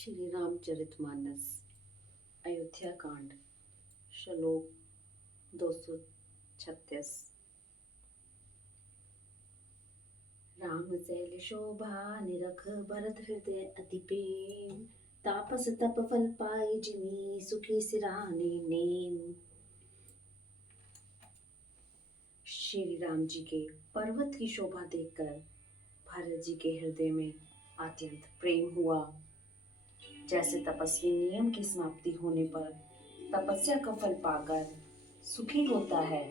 श्री रामचरितमानस अयोध्या कांड श्लोक 236। राम शैल शोभा निरख भरत हृदय अति प्रेम, तापस तप फल पाए जिमी सुखी सिराने नेम। श्री राम जी के पर्वत की शोभा देखकर भरत जी के हृदय में अत्यंत प्रेम हुआ। जैसे तपस्वी नियम की समाप्ति होने पर तपस्या का फल पाकर सुखी होता है,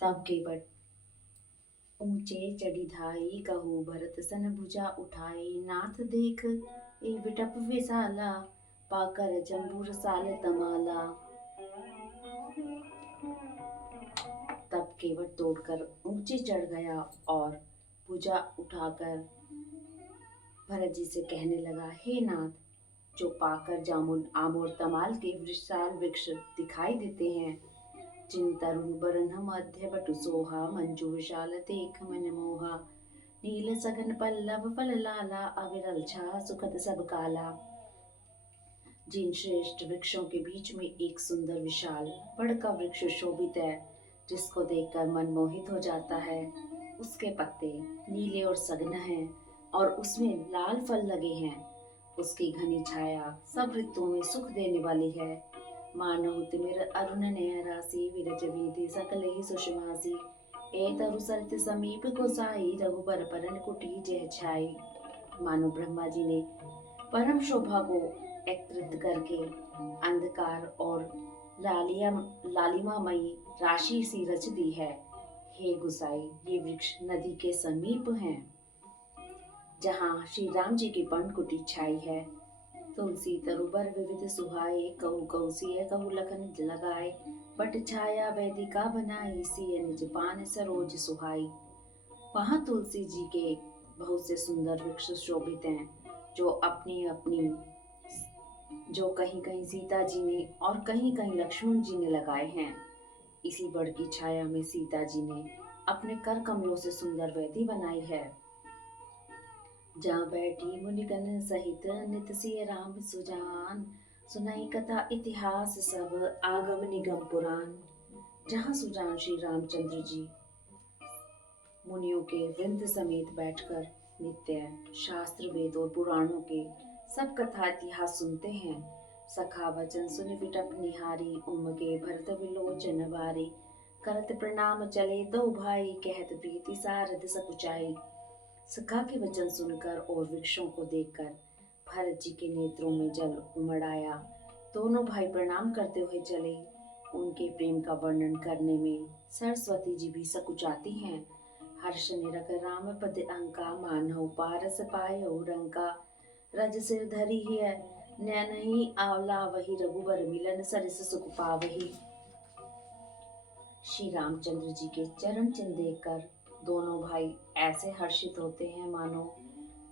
तब केवट ऊंचे चढ़ी धाई, कहू भरत सन भुजा उठाई। नाथ देख ए विटप विशाला, पाकर जम्बूर साल तमाला। तब केवट दौड़कर ऊंचे चढ़ गया और भुजा उठाकर भरत जी से कहने लगा, हे नाथ, जो पाकर जामुन आम और तमाल के विशाल वृक्ष दिखाई देते हैं, जिन तरुण बरन मध्य बटु सोहा, मंजू विशाल देख मन मोहा। नील सघन पल्लव फल लाला, अविरल छा सुखद सब काला। जिन श्रेष्ठ वृक्षों के बीच में एक सुंदर विशाल बड़ का वृक्ष शोभित है, जिसको देखकर मन मोहित हो जाता है। उसके पत्ते नीले और सघन हैं और उसमें लाल फल लगे हैं। उसकी घनी छाया सब ऋतुओं में सुख देने वाली है। मानो तिमिर अरुण नय राशि, विरज वीधि सकल ही सुषमासी। ए तरु सरित समीप को साई, रघुबर परन कुटी जय छाई। मानो ब्रह्मा जी ने परम शोभा को एकत्रित करके अंधकार और लालिमामयी राशि सी रच दी है। हे गुसाई, ये वृक्ष नदी के समीप हैं, जहाँ श्री राम जी की पर्ण कुटी छाई है। तुलसी तरुबर विविध सुहाए, कहू कहू सिय कहू लखन लगाए। बट छाया वेदिका बनाई, सिय निज पान सरोज सुहाई। वहाँ तुलसी जी के बहुत से सुंदर वृक्ष शोभित हैं, जो कहीं कहीं सीता जी ने और कहीं कहीं लक्ष्मण जी ने लगाए हैं। इसी बड़ की छाया में सीता जी ने अपने कर कमलों से सुंदर वेदी बनाई है, जहाँ बैठी मुनिगण सहित नित सिय राम सुजान। सुनाई कथा इतिहास सब, आगम निगम पुराण। जहाँ सुजान श्री रामचंद्र जी मुनियों के वृंद समेत बैठकर नित्य शास्त्र वेद और पुराणों के सब कथा इतिहास सुनते हैं। सखा वचन सुन विटप निहारी, उमगे भरत विलोचन बारी। करत प्रणाम चले दो भाई, कहत प्रीति सारद सकुचाई। सखा के वचन सुनकर और वृक्षों को देखकर भरत जी के नेत्रों में जल उमड़ आया। दोनों भाई प्रणाम करते हुए चले। उनके प्रेम का वर्णन करने में सरस्वती जी भी सकुचाती हैं। हर्ष निरख राम पद अंका, मानहु पारस पायो रंका। रज सिर धरी है नैन ही आवला, वही रघुबर मिलन सरिस सुख पावही। श्री रामचंद्र जी के चरण चिन्ह देखकर दोनों भाई ऐसे हर्षित होते हैं मानो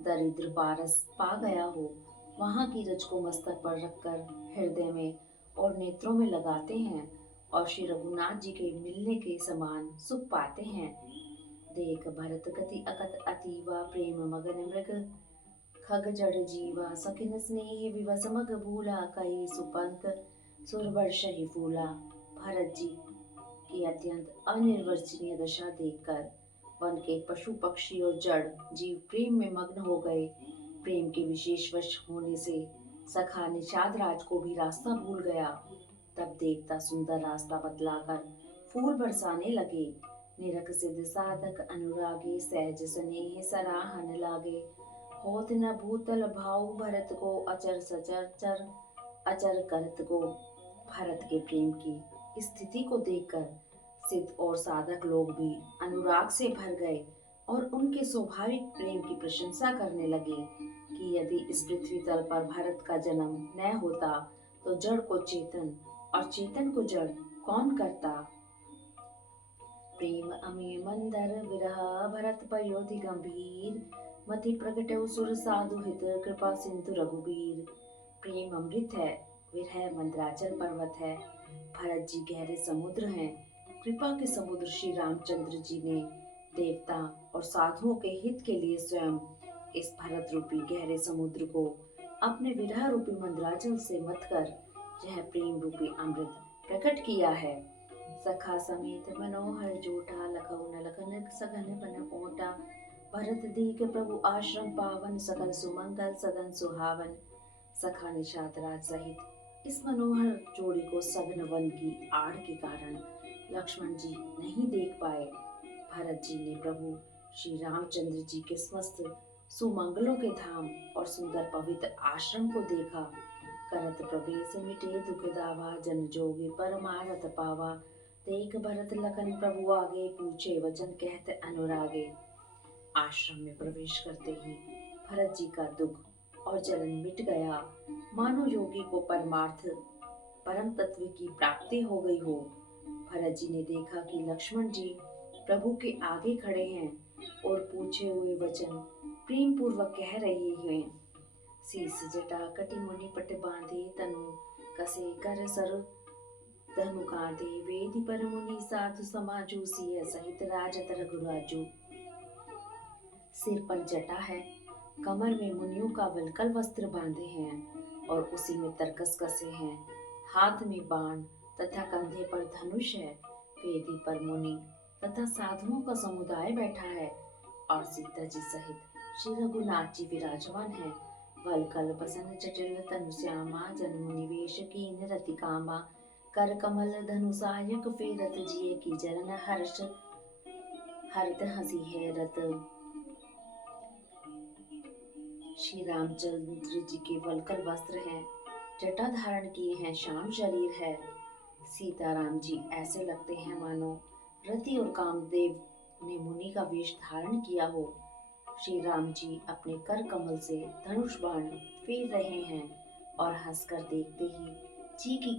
दरिद्र पारस पा गया हो। वहां की रज को मस्तक पर रखकर हृदय में और नेत्रों में लगाते हैं और श्री रघुनाथ जी के मिलने के समान सुख पाते हैं। देख भरत कति अकत अतीवा, प्रेम मगन मृग खग जड़ जीवा। सखिन स्नेह विवस मग भूला, कई सुपंत सुर वर्ष ही फूला। भरत जी की अत्यंत अनिर्वचनीय दशा देखकर वन के पशु पक्षी और जड़ जीव प्रेम में मग्न हो गए। प्रेम के विशेष वश होने से सखा निषाद राज को भी रास्ता भूल गया। तब देवता सुंदर रास्ता बतलाकर फूल बरसाने लगे। निरख सिद्ध साधक अनुरागे, सहज स्नेह सराहन लागे। होत न भूतल भाव भरत को, अचर सचर चर अचर करत को। भरत के प्रेम की स्थिति को देखकर सिद्ध और साधक लोग भी अनुराग से भर गए और उनके स्वाभाविक प्रेम की प्रशंसा करने लगे कि यदि इस पृथ्वी तल पर भरत का जन्म न होता तो जड़ को चेतन और चेतन को जड़ कौन करता। प्रेम अमे मंदर विरह, भरत पयोधि गंभीर। मति प्रगट सुर साधु हित, कृपा सिंधु रघुबीर। प्रेम अमृत है, विरह मंदराचल पर्वत है, भरत जी गहरे समुद्र हैं। कृपा के समुद्र श्री रामचंद्र जी ने देवता और साधुओं के हित के लिए स्वयं इस भरत रूपी गहरे समुद्र को अपने विरह रूपी मंद्राचल से मत कर यह प्रेम रूपी अमृत प्रकट किया है। सखा समेत मनोहर जोटा लखऊ न लखन सघन बन ओटा भरत दीक प्रभु आश्रम पावन सकल सुमंगल सदन सुहावन। सखा निषाद राज सहित इस मनोहर जोड़ी को सघन वन की आड़ के कारण लक्ष्मण जी नहीं देख पाए। भरत जी ने प्रभु श्री रामचंद्र जी के समस्त सुमंगलों के धाम और सुंदर पवित्र आश्रम को देखा। करत प्रवेश मिटे दुख दावा जन जोगे परमारथ पावा। देख भरत लखन प्रभु आगे पूछे वचन कहते अनुरागे। आश्रम में प्रवेश करते ही भरत जी का दुख और जलन मिट गया, मानो योगी को परमार्थ परम तत्व की प्राप्ति हो गई हो। भरत जी ने देखा कि लक्ष्मण जी प्रभु के आगे खड़े हैं और पूछे हुए वचन प्रेम पूर्वक कह रहे हैं। शीस जटा कटि मुनि पट बांधे तनु कसे कर सर धनु कांधे वेदी पर मुनि साधु समाजु सिय सहित राजत रघुराजु। सिर पर जटा है, कमर में मुनियों का वलकल वस्त्र बांधे हैं और उसी में तरकस कसे हैं। हाथ में बाण तथा कंधे पर धनुष है। वेदी पर मुनि तथा साधुओं का समुदाय बैठा है और सीता जी सहित श्री रघुनाथ जी विराजमान है। वलकल बसन जटिल तनु श्यामा जन मुनि वेश कीन रति कामा। कर कमल धनु सहायक फेरत जिए की जलन हर्ष हरत हंसी है रत। श्री रामचंद्र जी के वलकल वस्त्र हैं, जटा धारण किए हैं, श्याम शरीर है। सीताराम जी ऐसे लगते हैं मानो रति और कामदेव ने मुनि का वेश धारण किया हो। श्री राम जी अपने कर कमल से धनुष बाण फेर रहे हैं और हंसकर देखते ही जी की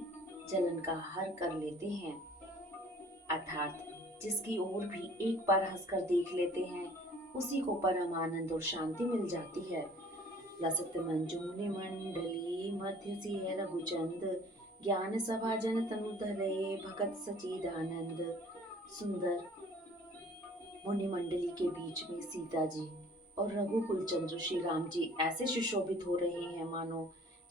जलन का हर कर लेते हैं। अर्थात जिसकी ओर भी एक बार हंसकर देख लेते हैं उसी को परम आनंद और शांति मिल जाती है। लसत मंजू मुनि मंडली मध्य सिंह रघुचंद ज्ञान सभा जन तनु धरे भगत सचिदानंद। सुंदर मुनि मंडली के बीच में सीता जी और रघुकुल चंद्र श्री राम जी ऐसे सुशोभित हो रहे हैं मानो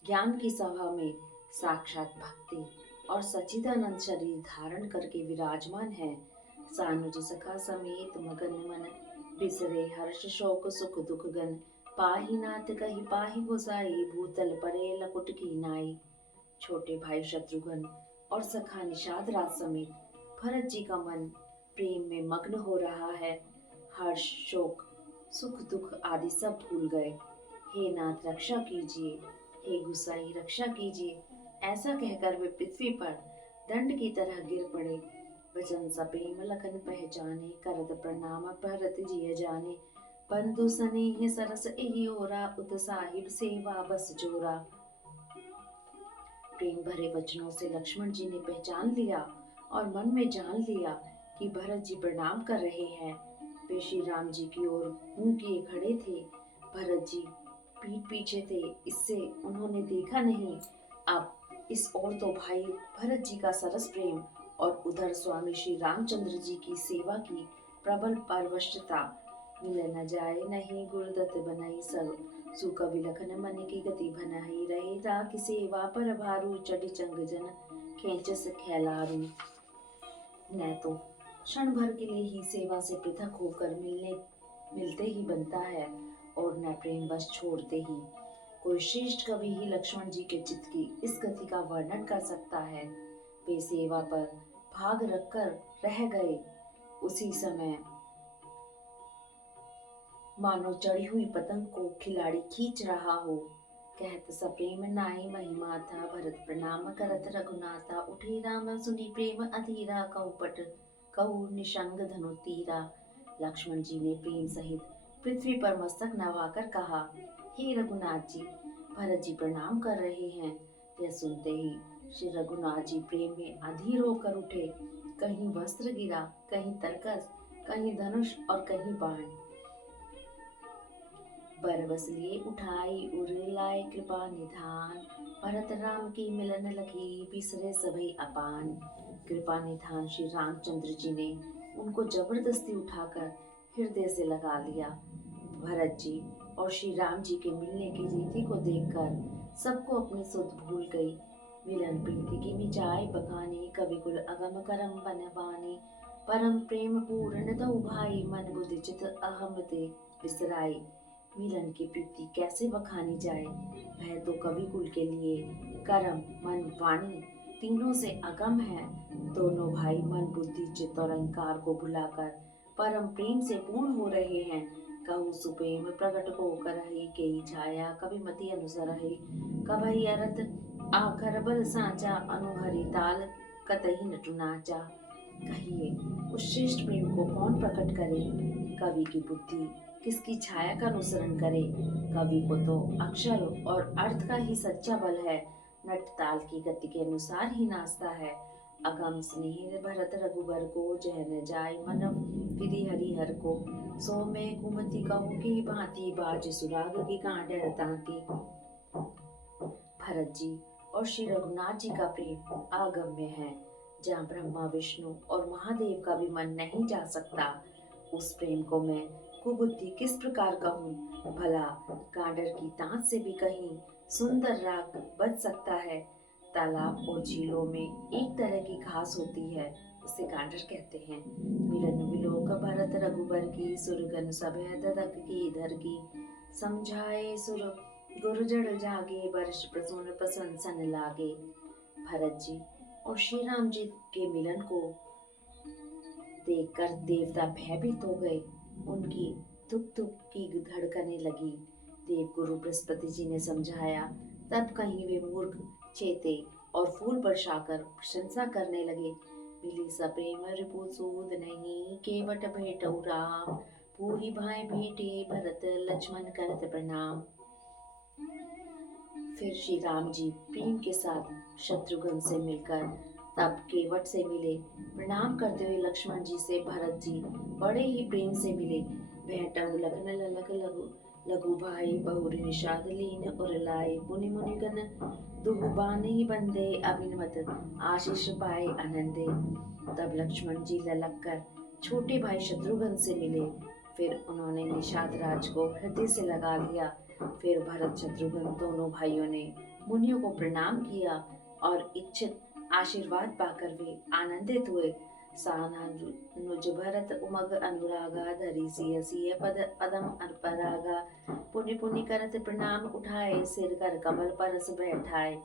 ज्ञान की सभा में साक्षात भक्ति और सचिदानंद शरीर धारण करके विराजमान है। सानुज सखा समेत मगन मन बिसरे हर्ष शोक सुख दुख गन। पाही नाथ कही पाही गोसाई भूतल परे लकुट की नाई। छोटे भाई शत्रुघ्न और सखा निषाद राज समेत भरत जी का मन प्रेम में मग्न हो रहा है। हर्ष शोक सुख दुख आदि सब भूल गए। हे नाथ रक्षा कीजिए, हे गुसाई रक्षा कीजिए, ऐसा कहकर वे पृथ्वी पर दंड की तरह गिर पड़े। वचन सप्रेम लखन पहचाने करत प्रणाम भरत जिय जाने। बंधु स्नेह सरस एहि ओरा उत साहिब सेवा बस जोरा। प्रेम भरे वचनों से लक्ष्मण जी ने पहचान लिया और मन में जान लिया कि भरत जी प्रणाम कर रहे हैं। वे श्री राम जी की ओर मुंह किए खड़े थे। भरत जी पीठ पीछे थे, इससे उन्होंने देखा नहीं। अब इस ओर तो भाई भरत जी का सरस प्रेम और उधर स्वामी श्री रामचंद्र जी की सेवा की प्रबल परवशता। मिल न जाए नहीं गुरुदत्त बनाई सब सुख विलखन मन की गति भनाई। रहे राखी सेवा पर भारू चढ़ी चंग जन खेचस खेलारू। न तो क्षण भर के लिए ही सेवा से पृथक होकर मिलते ही बनता है और न प्रेम बस छोड़ते ही। कोई श्रेष्ठ कवि ही लक्ष्मण जी के चित्त की इस गति का वर्णन कर सकता है। वे सेवा पर भाग रखकर रह गए। उसी समय मानो चढ़ी हुई पतंग को खिलाड़ी खींच रहा हो। कहत सप्रेम नाई महिमा था भरत प्रणाम करत रघुनाथा। उठे राम सुनी प्रेम अधीरा कौपट कहु निशंग धनु तीरा। लक्ष्मण जी ने प्रेम सहित पृथ्वी पर मस्तक नवाकर कहा, हे रघुनाथ जी, भरत जी प्रणाम कर रहे हैं। यह सुनते ही श्री रघुनाथ जी प्रेम में अधीर होकर उठे। कहीं वस्त्र गिरा, कहीं तरकस, कहीं धनुष और कहीं बाण। बरबस लिए उठाई उर लाए कृपा निधान। भरत राम की मिलन लगी बिसरे सभई अपान। कृपा निधान श्री रामचंद्र जी ने उनको जबरदस्ती उठाकर हृदय से लगा लिया। भरत जी और श्री राम जी के मिलने की रीति को देखकर सबको अपनी सुध भूल गई। मिलन प्रीति की मिचाई बखानी, कवि कुल अगम करम बनवानी। परम प्रेम पूर्ण दो भाई, मन बुद्धि चित अहम ते बिसराई। मिलन की प्रीति कैसे बखानी जाए, वह तो कवि कुल के लिए कर्म मन वाणी तीनों से अगम है। दोनों भाई मन बुद्धि चित्त और अहंकार को भुलाकर परम प्रेम से पूर्ण हो रहे हैं। कहु सुप्रेम प्रकट को करहि, केई छाया कवि मति अनुसर है। कभई अरत आखर बल साचा, अनुहरि ताल कतही नटु नाचा। कहिए उस श्रेष्ठ प्रेम को कौन प्रकट करे, कवि की बुद्धि किसकी छाया का अनुसरण करे। कवि को तो अक्षर और अर्थ का ही सच्चा बल है, नट ताल की गति के अनुसार ही नाचता है। अगम स्नेह भरत रघुबर को, जह न जाय मन विधि हरिहर को। सो मैं कुमति कहूँ की भांति, बाज सुराग की कांटे रतांती। भरत जी और श्री रघुनाथ जी का प्रेम अगम्य है, जहाँ ब्रह्मा विष्णु और महादेव का भी मन नहीं जा सकता। उस प्रेम को मैं कुबुद्धि किस प्रकार कहूँ, भला गांडर की तांत से भी कहीं सुंदर राग बज सकता है। तालाब और झीलों में एक तरह की घास होती है, उसे गांडर कहते हैं। मिलन विलोक भरत रघुबर की, सुरगन सब ददक की इधर की। समझाए सुर गुरु जड़ जागे, वर्ष प्रसून प्रशंसन लागे। भरत जी और श्री राम जी के मिलन को देखकर देवता भयभीत हो गए, उनकी धुक धुक की धड़कने लगी। देव गुरु बृहस्पति जी ने समझाया, तब कहीं वे मूर्ख चेते और फूल बरसाकर प्रशंसा करने लगे। मिली सप्रेम रिपु सूद नहीं, केवट भेटौ राम। पूरी भाई भेटे भरत, लक्ष्मण करत प्रणाम। फिर श्री राम जी प्रेम के साथ शत्रुघ्न से मिलकर तब केवट से मिले। प्रणाम करते हुए लक्ष्मण जी से भरत जी बड़े ही प्रेम से मिले। भेटऊ लखन ललक लघु लघु भाई, बहुर निषाद लीन उर लाए। मुनि मुनि गण दुहु बानी बंदे, अभिनवत आशीष पाए आनंदे। तब लक्ष्मण जी ललक कर छोटे भाई शत्रुघ्न से मिले। फिर उन्होंने निषाद राज को हृदय से लगा लिया। फिर भरत शत्रुघ्न दोनों भाइयों ने मुनियों को प्रणाम किया और इच्छित आशीर्वाद पाकर वे आनंदित हुए। सानुज भरत उमग अनुरागा, धरी सिय सिय पद पदम अर्परागा। पुनि पुनि करत प्रणाम उठाए, सिर कर कमल परस बैठाए।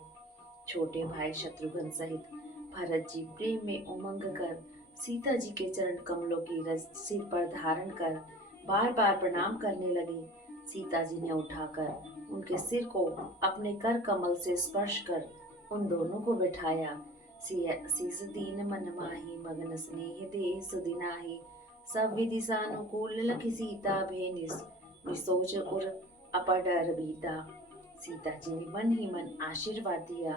छोटे भाई शत्रुघ्न सहित भरत जी प्रेम में उमंग कर सीता जी के चरण कमलों की रज सिर पर धारण कर बार बार प्रणाम करने लगे। सीता जी ने उठाकर उनके सिर को अपने कर कमल से स्पर्श कर उन दोनों को बिठाया। शीस दीन मन माही, मगन स्नेह दे सुदिनाही। सब विधि सानुकूल लखि सीता, भे निसोच उर अपडर बीता। सीता जी ने मन ही मन आशीर्वाद दिया,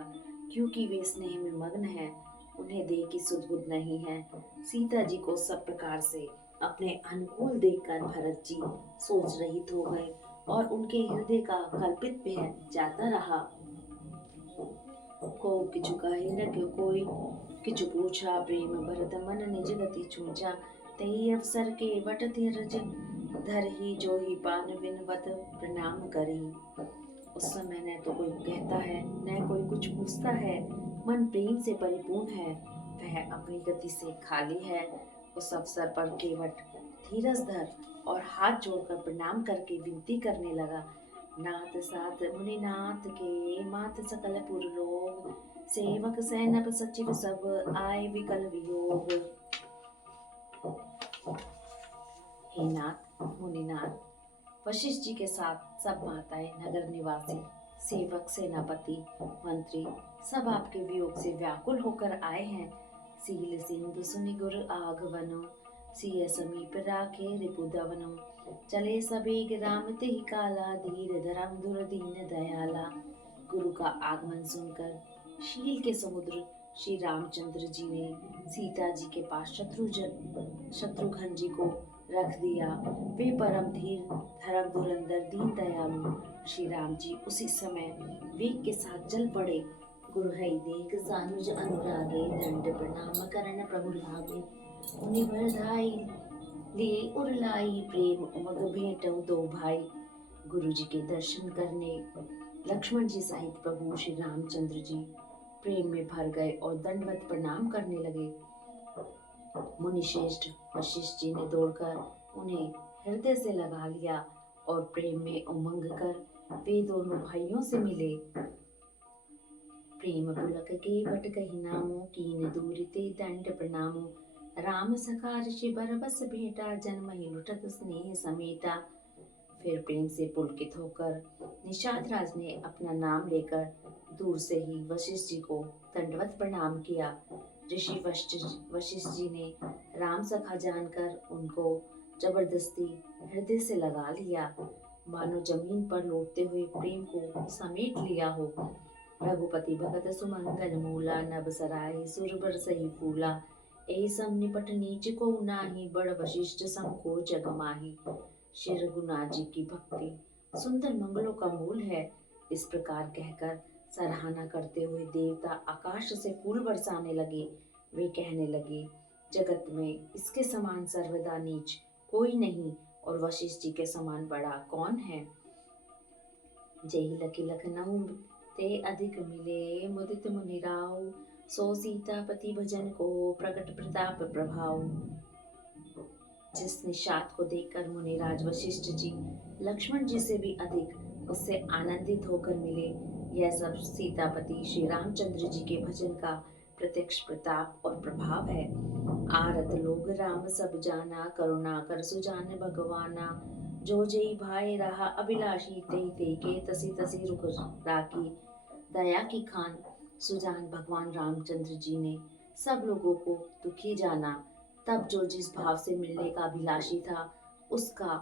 क्योंकि वे स्नेह में मग्न हैं, उन्हें देह की सुध बुध नहीं है। सीता जी को सब प्रकार से अपने अनुकूल देखकर भरत जी सोच रहित हो गए और उनके हृदय का कल्पित भय जाता रहा। को किछु कहे न क्यों कोई, किछु पूछा प्रेम भरत मन निज गति छूचा। तही अवसर के वट धीरज धर ही, जो ही पान विनवत प्रणाम करी। उस समय न तो कोई कहता है न कोई कुछ पूछता है, मन प्रेम से परिपूर्ण है, वह अपनी गति से खाली है। उस अवसर पर केवट धीरज धर और हाथ जोड़कर प्रणाम करके विनती करने लगा। नाथ साथ मुनिनाथ के, मात सकल पुर लोग। सेवक सैनप सचिव सब, आए विकल वियोग। हे नाथ मुनिनाथ, वशिष्ठ जी के साथ सब माताएं, नगर निवासी, सेवक, सेनापति, मंत्री सब आपके वियोग से व्याकुल होकर आए हैं। सील सिंधु सुनि गुर आगवनो, सिय समीप राखे रिपुदवनो। चले सबेग राम तेहि काला, धीर धरम धुर दीन दयाला। गुरु का आगमन सुनकर शील के समुद्र श्री रामचंद्र जी ने सीता जी के पास शत्रुघ्न जी को रख दिया। वे परम धीर, धर्म धुरंधर, दीन दयालु श्री राम जी उसी समय वेग के साथ चल पड़े। गुरु है देख सानुज अनुरागे, दंड प्रणाम करण प्रभु लागे। मुनि बरधाई लिए उर लाई, प्रेम उमग भेटऊ दो भाई। गुरु जी के दर्शन करने लक्ष्मण जी सहित प्रभु श्री रामचंद्र जी प्रेम में भर गए और दंडवत प्रणाम करने लगे। मुनिश्रेष्ठ वशिष्ठ जी ने दौड़कर उन्हें हृदय से लगा लिया और प्रेम में उमंग कर वे दोनों भाइयों से मिले। प्रेम पुलक के बट कही नामो कीन दूर ते दंड प्रणामो राम सखा ऋषि बर बस भेटा जन्म ही लुटत स्नेह समेटा। फिर प्रेम से पुलकित होकर निषाद राज ने अपना नाम लेकर दूर से ही वशिष्ठ जी को दंडवत प्रणाम किया। ऋषि वशिष्ठ जी ने राम सखा जानकर उनको जबरदस्ती हृदय से लगा लिया, मानो जमीन पर लौटते हुए प्रेम को समेट लिया हो। रघुपति भगत सुमंगल मूला नभ सराय सुरबर सही फूला ए सम निपट नीच को नाही बड़ वशिष्ठ सम को जग माही। श्री रघुनाथ जी की भक्ति सुंदर मंगलों का मूल है। इस प्रकार कहकर सराहना करते हुए देवता आकाश से फूल बरसाने लगे। वे कहने लगे, जगत में इसके समान सर्वदा नीच कोई नहीं और वशिष्ठ जी के समान बड़ा कौन है। जय लखी लखनऊ ते अधिक मिले मुदित मुनिराव सो सीतापति भजन को प्रकट प्रताप प्रभाव। जिस निषाद को देखकर मुनिराज वशिष्ठ जी लक्ष्मण जी से भी अधिक उससे आनंदित होकर मिले, यह सब सीतापति श्री रामचंद्र जी के भजन का प्रत्यक्ष प्रताप और प्रभाव है। आरत लोग राम सब जाना करुणा कर सुजान भगवाना जो जय भाई रहा अभिलाषी ते ते के तसी तसी रुक राखी। दया की खान सुजान भगवान रामचंद्र जी ने सब लोगों को दुखी जाना, तब जो जिस भाव से मिलने का अभिलाषी था उसका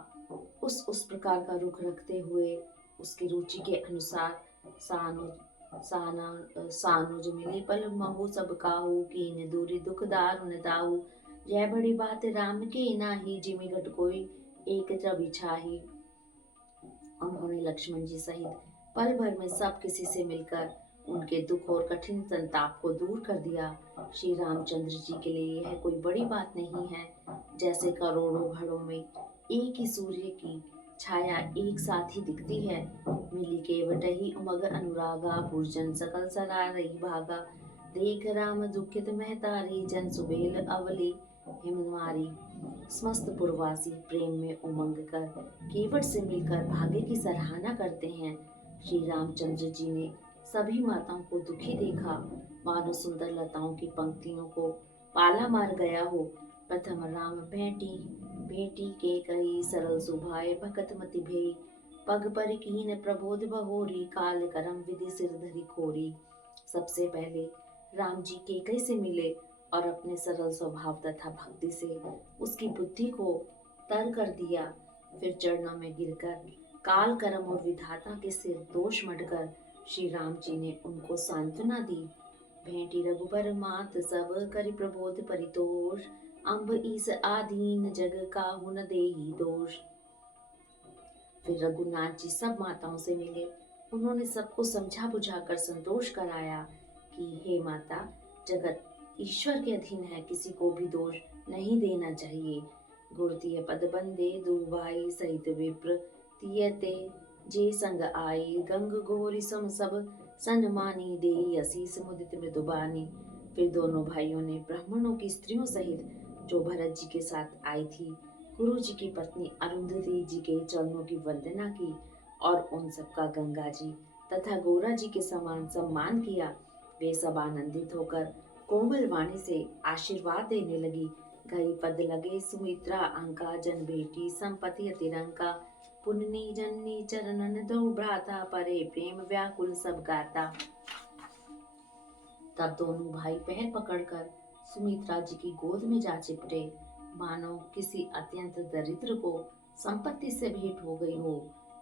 उस प्रकार का रुख रखते हुए उसकी रुचि के अनुसार सानुज मिले पल महु सब काहू कीन दूरी दुख दारुन दाऊ। यह बड़ी बात राम के नाही जिमि घट कोई एक जब इच्छाही। उन्होंने लक्ष्मण जी सहित पल भर में सब किसी से मिलकर उनके दुख और कठिन संताप को दूर कर दिया। श्री रामचंद्र जी के लिए यह कोई बड़ी बात नहीं है। जैसे करोड़ों घड़ों में एक ही सूर्य की छाया एक साथ ही दिखती है। मिली केवट ही उमग अनुरागा पुरजन सकल सरा रही भागा। देख राम दुखित महतारी जन सुबेल अवली हिमवारी। समस्त पुरवासी प्रेम में उमंग कर केवट से मिलकर भाग्य की सराहना करते हैं। श्री रामचंद्र जी ने सभी माताओं को दुखी देखा, मानो सुंदर लताओं की पंक्तियों को पाला मार गया हो। प्रथम राम भेटी के कई सरल सुभाए भगत मति भेई पग पर कीन प्रबोध बहोरी काल करम विधि सिर धरी खोरी। सबसे पहले राम जी केकई से मिले और अपने सरल स्वभाव तथा भक्ति से उसकी बुद्धि को तर कर दिया। फिर चरणों में गिरकर काल कर्म और विधाता के सिर दोष मढ़कर श्री राम जी ने उनको सांत्वना दी। भेंटी रघुबर मात सब करि प्रबोध परितोष अम्ब ईस आधीन जग काहू न देहि दोष। फिर रघुनाथ जी सब माताओं से मिले। उन्होंने सबको समझा बुझाकर संतोष कराया कि हे माता, जगत ईश्वर के अधीन है, किसी को भी दोष नहीं देना चाहिए। गुरुतीय पद बंदे दुभाई सहित विप्र तियते जे संग आए गंग घोरी सम सब सन्मानी दे असीस मुदित मृदुबानी। फिर दोनों भाइयों ने ब्राह्मणों की स्त्रियों सहित जो भरत जी के साथ आई थी, गुरु जी की पत्नी अरुंधति जी के चरणों की वंदना की और उन सबका गंगा जी तथा गोरा जी के समान सम्मान किया। वे सब आनंदित होकर कोमल वाणी से आशीर्वाद देने लगी। गई पद लगे सुमित्रा अंका जन बेटी संपत्ति तिरंका पुण्य जननी चरणन दो भ्राता परे प्रेम व्याकुल सब गाता। तब दोनों भाई पैर पकड़कर सुमित्रा जी की गोद में जा चिपटे, मानो किसी अत्यंत दरिद्र को संपत्ति से भेंट हो गई हो।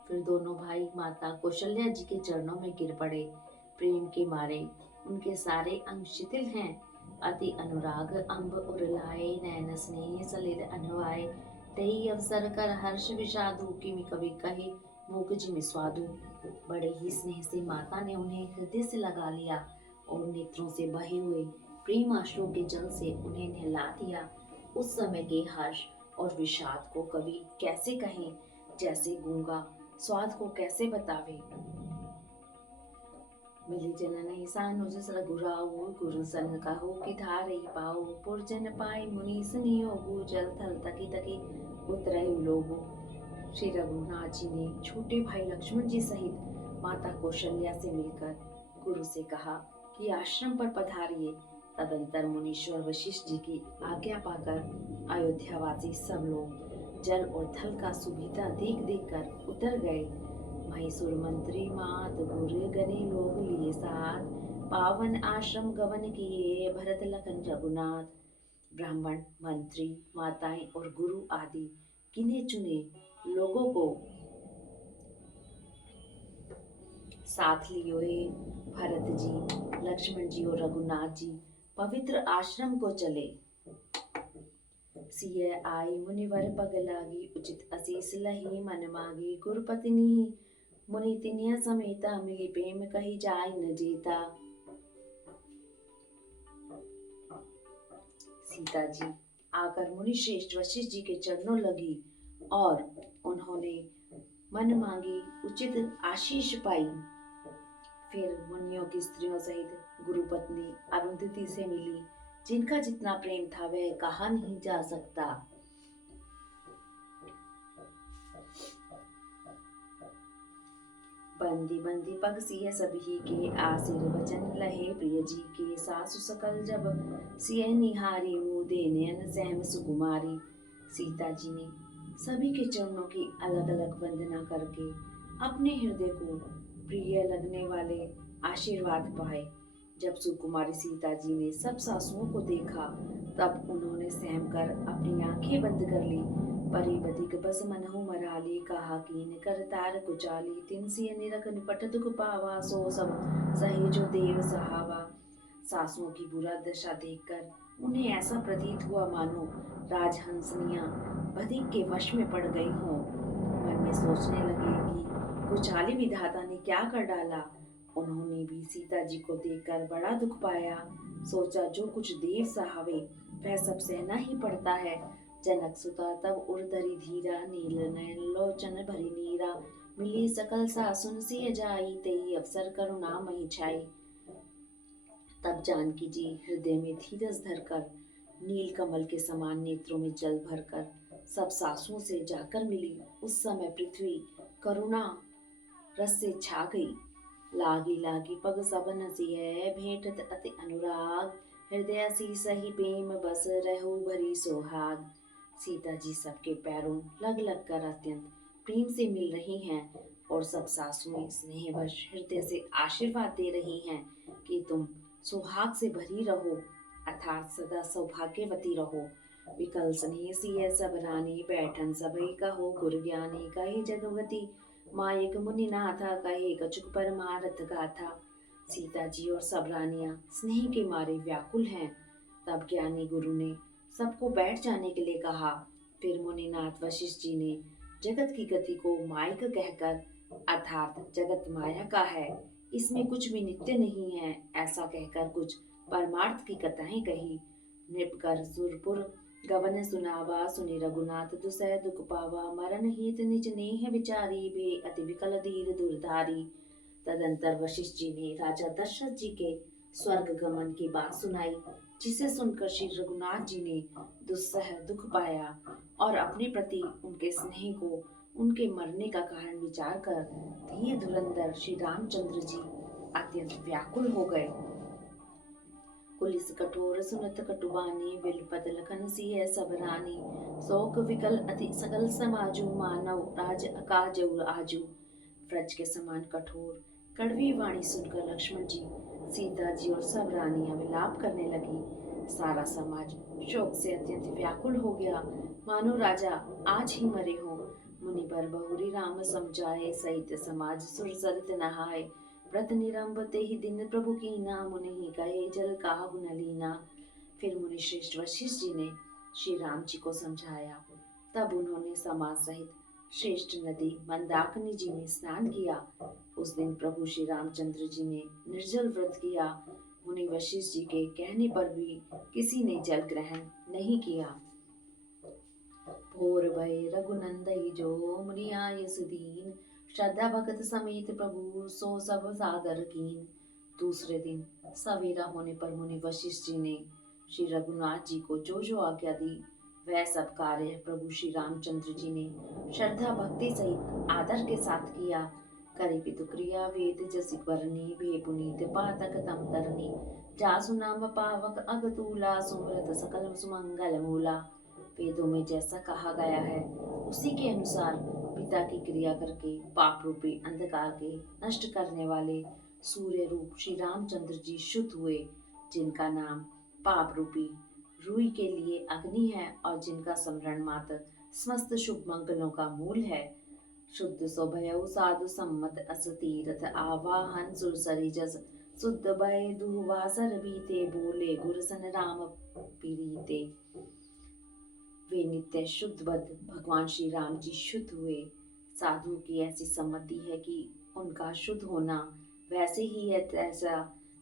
फिर दोनों भाई माता कौशल्या जी के चरणों में गिर पड़े। प्रेम के मारे उनके सारे अंग शिथिल हैं। अति अनुराग अंब उरलाए नैन स्नेह सलिल अनवाए तही अवसर कर हर्ष विषादु किमि कवि कहे मूक जिमि स्वादु। बड़े ही स्नेह से माता ने उन्हें हृदय से लगा लिया और नेत्रों से बहे हुए प्रेम आश्रु के जल से उन्हें नहला दिया। उस समय के हर्ष और विषाद को कवि कैसे कहें, जैसे गूंगा स्वाद को कैसे बतावे। मिली जनन सानुज रघुराऊ गुरु सन कहो कि धारई पाओ पुरजन पाई मुनीस नियोगु जल थल तकी तकी उतरई लोगु। श्री रघुनाथ जी ने छोटे भाई लक्ष्मण जी सहित माता कौशल्या से मिलकर गुरु से कहा कि आश्रम पर पधारिए। तदंतर मुनीश्वर वशिष्ठ जी की आज्ञा पाकर अयोध्यावासी सब लोग जल और थल का सुविधा देख देख कर उतर गए। महिसुर मंत्री मात गुर गने लोग लिए साथ पावन आश्रम गवन किए भरत लखन रघुनाथ। ब्राह्मण मंत्री माताएं और गुरु आदि गिने चुने लोगों को साथ लिए भरत जी लक्ष्मण जी और रघुनाथ जी पवित्र आश्रम को चले। सिय आई मुनिवर पग लागी उचित असीस लही मन मागी गुरुपत्नी मुनि तिनिया समेता मिली प्रेम कही जाय न जेता। सीता जी आकर मुनि श्रेष्ठ वशिष्ठ जी के चरणों लगी और उन्होंने मन मांगी उचित आशीष पाई। फिर मुनियों की स्त्रियों सहित गुरुपत्नी अरुंधति से मिली, जिनका जितना प्रेम था वह कहा नहीं जा सकता। बंदी बंदी पग सिय सभी के आसिर वचन लहे प्रिय जी के सासु सकल जब सिय निहारी मुदे नयन सहम सुकुमारी। सीता जी ने सभी के चरणों की अलग अलग वंदना करके अपने हृदय को प्रिय लगने वाले आशीर्वाद पाए। जब सुकुमारी सीता जी ने सब सासुओं को देखा तब उन्होंने सहम कर अपनी आंखें बंद कर ली। परी बधिक बस मनहु मराली कहा कीन कर तार कुचाली तिनसी निरख निपट दुख पावा सो सब सहे जो देव सहावा। सासुओं की बुरा दशा देखकर उन्हें ऐसा प्रतीत हुआ मानो राजहंसनियां बधिक के वश में पड़ गई हों। मन में सोचने लगे कि कुचाली विधाता ने क्या कर डाला। उन्होंने भी सीता जी को देखकर बड़ा दुख पाया। सोचा जो कुछ देव सहावे वह सब सहना ही पड़ता है। जनक सुता तब उर्धरी धीरा नील नयन लोचन भरी नीरा मिली सकल सासुन सिय जाई तेई अवसर करुणा मही छाई। तब जानकी जी हृदय में धीरज धरकर नील कमल के समान नेत्रों में जल भरकर सब सासुओं से जाकर मिली। उस समय पृथ्वी करुणा रस से छा गई। लागी लागी पग सबन सिय भेंटत अति अनुराग हृदय सी सही प्रेम बस रहु भरी सोहाग। सीता जी सबके पैरों लग लग कर अत्यंत प्रेम से मिल रही हैं और सब सासुएं स्नेहवश हृदय से आशीर्वाद दे रही हैं कि तुम सुहाग से भरी रहो अर्थात सदा सौभाग्यवती रहो। विकल स्नेह सिय सब रानी बैठन सबई कहो गुर ज्ञानी कहे जगवती मायक मुनि नाथा कहे कछुक परमारथ गाथा। सीता जी और सब रानियां स्नेह के मारे व्याकुल हैं। तब ज्ञानी गुरु ने सबको बैठ जाने के लिए कहा। फिर मुनिनाथ वशिष्ठ जी ने जगत की गति को मायक कहकर अर्थात जगत माया का है, इसमें कुछ भी नित्य नहीं है, ऐसा कहकर कुछ परमार्थ की कथाएं कही। नृपकर सुरपुर गवन सुनावा सुनि रघुनाथ दुसह दुख पावा मरण हित निज नेह विचारी भे अति विकल धीर दुर्धारी। तदंतर वशिष्ठ जी ने राजा दशरथ जी के स्वर्ग गमन की बात सुनाई, जिसे सुनकर श्री रघुनाथ जी ने दुस्सह दुख पाया और अपने प्रति उनके स्नेह को उनके मरने का कारण विचार कर धीर धुरंधर श्री रामचंद्र जी अत्यंत व्याकुल हो गए। कुलिस कठोर सुनत कटुबानी विलपत लखन सिय सब रानी शोक विकल अति सकल समाजु मानव राज अकाज आजू। व्रज के समान कठोर कड़वी वाणी सुनकर लक्ष्मण जी सीता जी और सब रानियां विलाप करने लगी। सारा समाज शोक से अत्यंत व्याकुल हो गया, मानो राजा आज ही मरे हो। मुनि पर बहुरी राम समझाए सहित समाज सुर सरित नहाए। व्रत निरंभ ते ही दिन प्रभु की ना मुनि ही कहे जल काहु न लीना। फिर मुनि श्रेष्ठ वशिष्ठ जी ने श्री राम जी को समझाया। तब उन्होंने समाज सहित श्रेष्ठ नदी मंदाकिनी जी में स्नान किया। उस दिन प्रभु श्री रामचंद्र जी ने निर्जल व्रत किया। मुनि वशिष्ठ जी के कहने पर भी किसी ने जल ग्रहण नहीं किया। भोर भय रघुनंदई जो मुनि आयस दीन श्रद्धा भगत समेत प्रभु सो सब सादर कीन। दूसरे दिन सवेरा होने पर मुनि वशिष्ठ जी ने श्री रघुनाथ जी को जो जो आज्ञा दी वह सब कार्य प्रभु श्री रामचंद्र जी ने श्रद्धा भक्ति सहित आदर के साथ किया। करि पितु क्रिया वेद जसि बरनी भे पुनीत पातक तम तरनी। जासु नाम पावक अगतूला सुमरत सकल सुमंगल मूला। वेदों में जैसा कहा गया है उसी के अनुसार पिता की क्रिया करके पाप रूपी अंधकार के नष्ट करने वाले सूर्य रूप श्री रामचंद्र जी शुद्ध हुए, जिनका नाम पाप रूपी रूई के लिए अग्नि है और जिनका स्मरण मात्र समस्त शुभ मंगलों का मूल है। शुद्ध स्वभयउ साधु सम्मत अस तीरथ आवाहन सुरसरी जस। शुद्ध भय दुवासर बीते बोले गुरसन राम पीरीते। वे नित्य शुद्ध बद्ध भगवान श्री राम जी शुद्ध हुए। साधु की ऐसी सम्मति है कि उनका शुद्ध होना वैसे ही है तैसा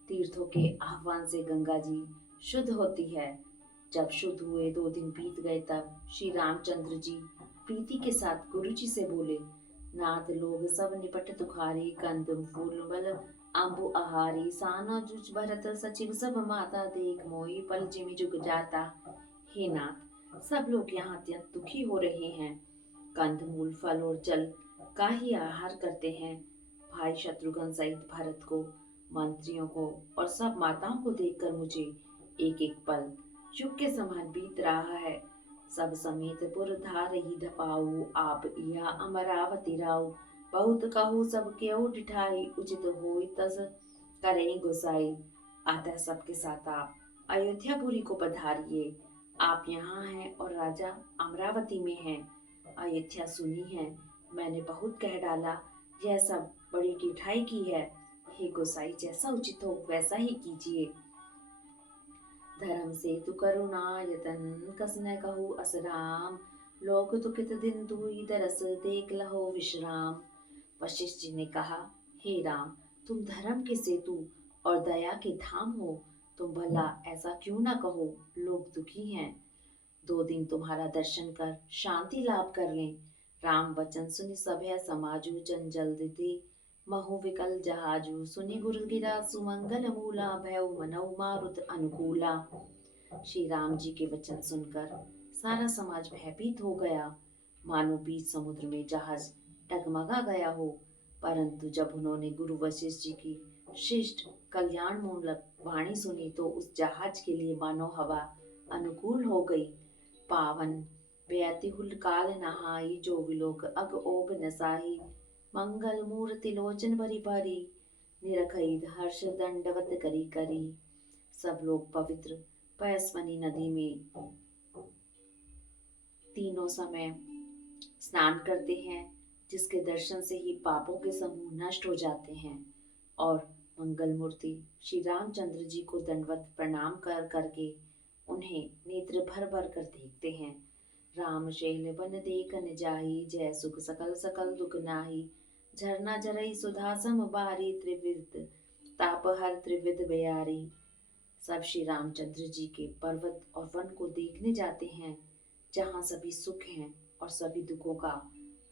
तीर्थों के आह्वान से गंगा जी शुद्ध होती है। जब शुद्ध हुए 2 दिन बीत गए तब श्री रामचंद्र जी प्रीति के साथ गुरु जी से बोले, नाथ लोग सब निपट तुखारी कंदम फूल बल अम्बु आहारी। साना जुज भरत सचिव सब माता देख मोई पल जिमि जुग जाता। हे नाथ, सब लोग यहाँ अत्यंत दुखी हो रहे हैं, कंद मूल फल और जल का ही आहार करते हैं। भाई शत्रुघ्न सहित भरत को, मंत्रियों को और सब माताओं को देखकर मुझे एक एक पल युग के समान बीत रहा है। सब समेत पुर धार ही धपाऊ आप या अमरावती राव। बहुत कहू सब क्यों डिठाई उचित होई तस करें गुसाई। अतः सबके साथ आप अयोध्यापुरी को पधारिए। आप यहाँ हैं और राजा अमरावती में हैं। अयोध्या सुनी है, मैंने बहुत कह डाला, यह सब बड़ी ढिठाई की है। हे गोसाई, जैसा उचित हो वैसा ही कीजिए। धर्म से तु करुणायतन कस न कहू असराम। लोक तो कित दिन दुई दरस देख लहो विश्राम। वशिष्ठ जी ने कहा, हे राम, तुम धर्म के सेतु और दया के धाम हो, तुम भला ऐसा क्यों ना कहो, लोग दुखी हैं। 2 दिन तुम्हारा दर्शन कर शांति लाभ कर लें। राम वचन सुनि सभय समाजु जन जल्द दे। महु विकल जहाजु सुनि गुरु गिरा सुमंगल मूला। भयउ मनउ मारुत अनुकूला। श्री राम जी के वचन सुनकर सारा समाज भयभीत हो गया, मानो बीच समुद्र में जहाज डगमगा गया हो। परंतु जब उन्होंने गुरु वशिष्ठ जी की शिष्ट कल्याण मूलक वाणी सुनी तो उस जहाज के लिए मानो हवा अनुकूल हो गई। पावन व्यतिहुल काल नहाई जो विलोक अग ओग नसाही। मंगल मूर्ति लोचन भरी भरी निरखई हर्ष दंडवत करी करी। सब लोग पवित्र पयस्वनी नदी में तीनों समय स्नान करते हैं, जिसके दर्शन से ही पापों के समूह नष्ट हो जाते हैं। और मंगल मूर्ति श्री रामचंद्र जी को दंडवत प्रणाम कर करके उन्हें नेत्र भर भर कर देखते हैं। राम शैल बन देखन जाहि जय सुख सकल सकल दुख नाही। झरना जरई सुधा सम बारी त्रिविध ताप हर त्रिविध बयारी। सब श्री रामचंद्र जी के पर्वत और वन को देखने जाते हैं, जहाँ सभी सुख हैं और सभी दुखों का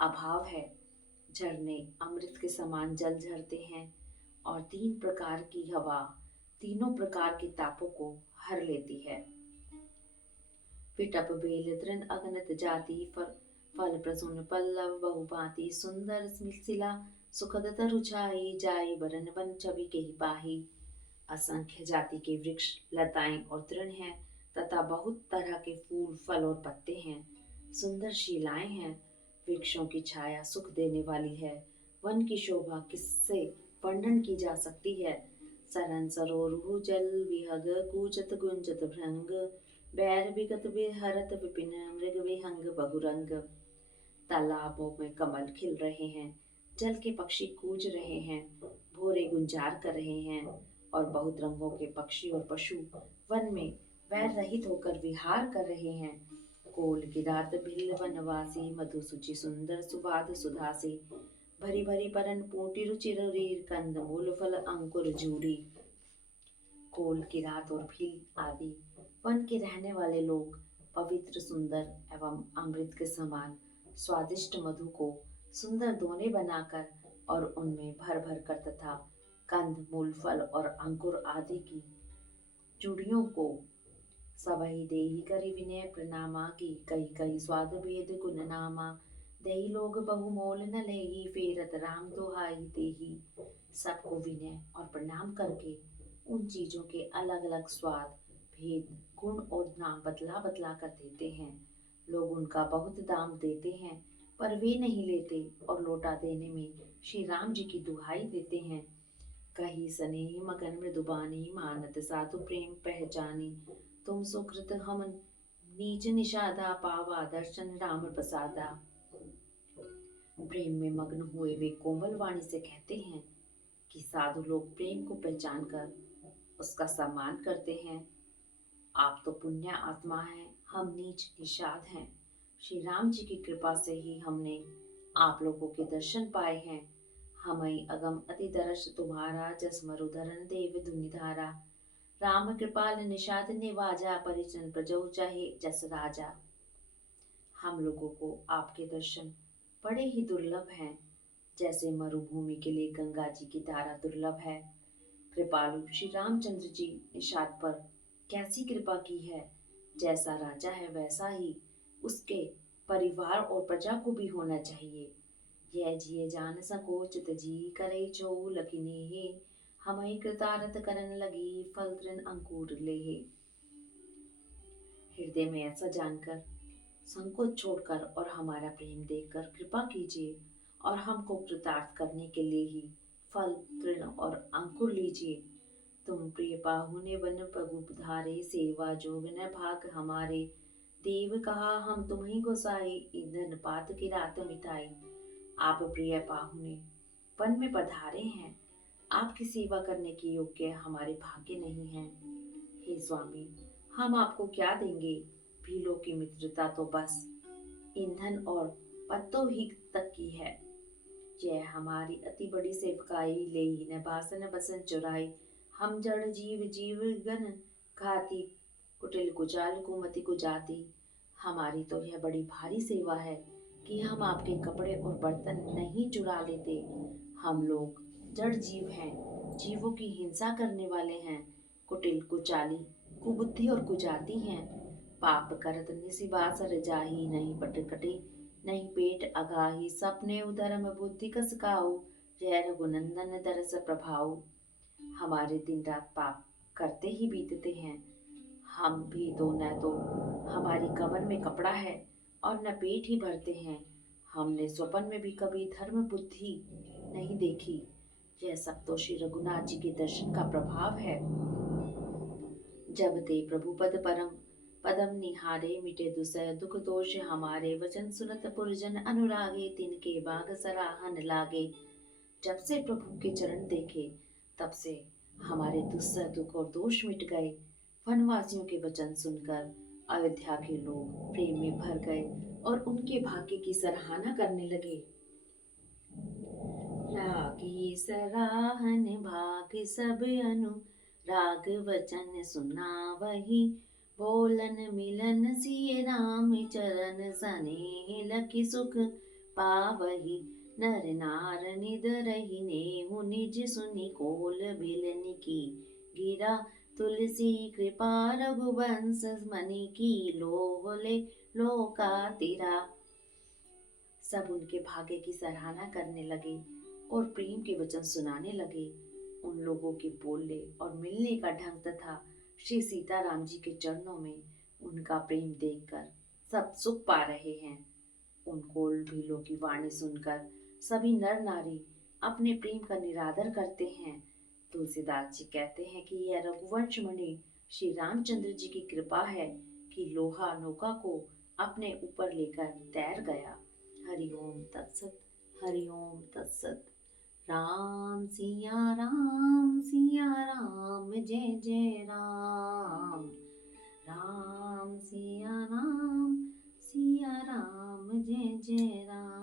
अभाव है। झरने अमृत के समान जल झरते हैं और 3 प्रकार की हवा तीनों प्रकार के तापों को हर लेती है। पिटप बेल तृण अगनत जाति फल प्रसून पल्लव बहुभांति। सुंदर शिला सुखद तरुछाई जाई बरन बन छवि के ही पाही। असंख्य जाति के वृक्ष लताएं और तृण हैं तथा बहुत तरह के फूल फल और पत्ते हैं। सुंदर शिलाएं हैं, वृक्षों की छाया सुख देने वाली है। वन की शोभा किससे वर्णन की जा सकती है। सरन सरोरुह जल विहग कूचत गुंजत भृंग। बैर विगत विहरत विपिन मृग विहंग बहुरंग। तालाबों में कमल खिल रहे हैं, जल के पक्षी कूज रहे हैं, भोरे गुंजार कर रहे हैं और बहुत रंगों के पक्षी और पशु वन में वैर रहित होकर विहार कर रहे हैं। कोल किरात भिल वनवासी मधु सुचि सुंदर सुवाद सुधा से। भरी भरी परन पोटी रुचि रीर कंद मूल फल अंकुर जूरी। कोल किरात और भील आदि वन के रहने वाले लोग पवित्र सुंदर एवं अमृत के समान स्वादिष्ट मधु को सुंदर दोने बनाकर और उनमें भर भर कर तथा कंद मूल फल और अंकुर आदि की चूड़ियों को सबहि देहि करि विनय प्रणामा की कही कही स्वाद भेद गुण नामा दही लोग बहु मोल न लेही फेरत राम दुहाई देही। सबको विनय और प्रणाम करके उन चीजों के अलग अलग स्वाद भेद गुण और नाम बतला बतला कर देते हैं। लोग उनका बहुत दाम देते हैं पर वे नहीं लेते और लौटा देने में श्री राम जी की दुहाई देते हैं। कही स्नेह मगन मृदुबानी मानत साधु प्रेम पहचानी तुम सुकृत हम नीच निषादा पावा दर्शन राम प्रसादा। प्रेम में मग्न हुए वे कोमल वाणी से कहते हैं कि साधु लोग प्रेम को पहचान कर उसका सम्मान करते हैं। आप तो पुण्य आत्मा हैं, हम नीच निषाद हैं। श्री राम जी की कृपा से ही हमने आप लोगों के दर्शन पाए हैं। हमई अगम अति दर्श तुम्हारा जस मरुधरन देव धुनिधारा राम कृपाल निषाद निवाजा परिजन प्रजो चाहे जस राजा। हम लोगों को आपके दर्शन बड़े ही दुर्लभ हैं, जैसे मरुभूमि के लिए गंगा जी की धारा दुर्लभ है। कृपालु श्री रामचंद्र जी निषाद पर कैसी कृपा की है। जैसा राजा है वैसा ही उसके परिवार और प्रजा को भी होना चाहिए। यह जिये जान सकोच तजी करे चो लकिने हमई कृतारथ करन लगी फल तृण अंकुर लेहे। हृदय में ऐसा जानकर संकोच छोड़कर और हमारा प्रेम देखकर कृपा कीजिए और हमको कृतार्थ करने के लिए ही फल तृण और अंकुर लीजिए। तुम प्रिय पाहुने बन पगुप धारे सेवा जोग न भाग हमारे देव कहा हम तुम्हीं गोसाई ईंधन पात की रात मिताई। आप प्रिय पाहुने वन में पधारे हैं, आपकी सेवा करने के योग्य हमारे भाग्य नहीं है। हे स्वामी, हम आपको क्या देंगे। भीलों की मित्रता तो बस ईंधन और पत्तों ही तक की है। यह हमारी अति बड़ी सेवकाई ले ही न बासन बसन चुराई हम जड़ जीव जीव गन घाती कुटिल कुचाल कुमति कुजाती। हमारी तो यह बड़ी भारी सेवा है कि हम आपके कपड़े और बर्तन नहीं चुरा लेते। हम लोग जड़ जीव हैं, जीवों की हिंसा करने वाले हैं, कुटिल कुचाली कुबुद्धि और कुजाती हैं। पाप करत निसिबास रजाही नहीं पट कटे नहीं पेट अगाही सपने उधरम बुद्धि कस खाओ जय रघुनंदन दरस प्रभाव। हमारे दिन रात पाप करते ही बीतते हैं। हम भी तो न तो हमारी कमर में कपड़ा है और न पेट ही भरते हैं। हमने स्वप्न में भी कभी धर्म बुद्धि नहीं देखी। यह सब तो श्री रघुनाथ जी के दर्शन का प्रभाव है। जब ते प्रभु पद परम पदम निहारे मिटे दुसह दुख दोष हमारे वचन सुनत पुरजन अनुरागे तिनके बाग सराहन लागे। जब से प्रभु के चरण देखे तब से हमारे दुस्सह दुख और दोष मिट गए। वनवासियों के वचन सुनकर अयोध्या के लोग प्रेम में भर गए और उनके भाग्य की सराहना करने लगे। लागी सराहन भाग्य सब अनु राग वचन सुना वही बोलन मिलन सिय राम चरण सनेह लखि सुख पावही नर नार निद रही नेहु निज सुनि कोल बिलन की गिरा तुलसी कृपा रघुवंश मनि की लोहले लोका तिरा। सब उनके भाग्य की सराहना करने लगे और प्रेम के वचन सुनाने लगे। उन लोगों के बोलने और मिलने का ढंग तथा श्री सीताराम जी के चरणों में उनका प्रेम देखकर सब सुख पा रहे हैं। उन कोल भीलों की वाणी सुनकर सभी नर नारी अपने प्रेम का निरादर करते हैं। तुलसीदास जी कहते हैं कि यह रघुवंश मणि श्री रामचंद्र जी की कृपा है कि लोहा नौका को अपने ऊपर लेकर तैर गया। हरिओम तत्सत, हरिओम तत्सत। राम सिया राम जय जय राम। राम सिया राम जय जय राम।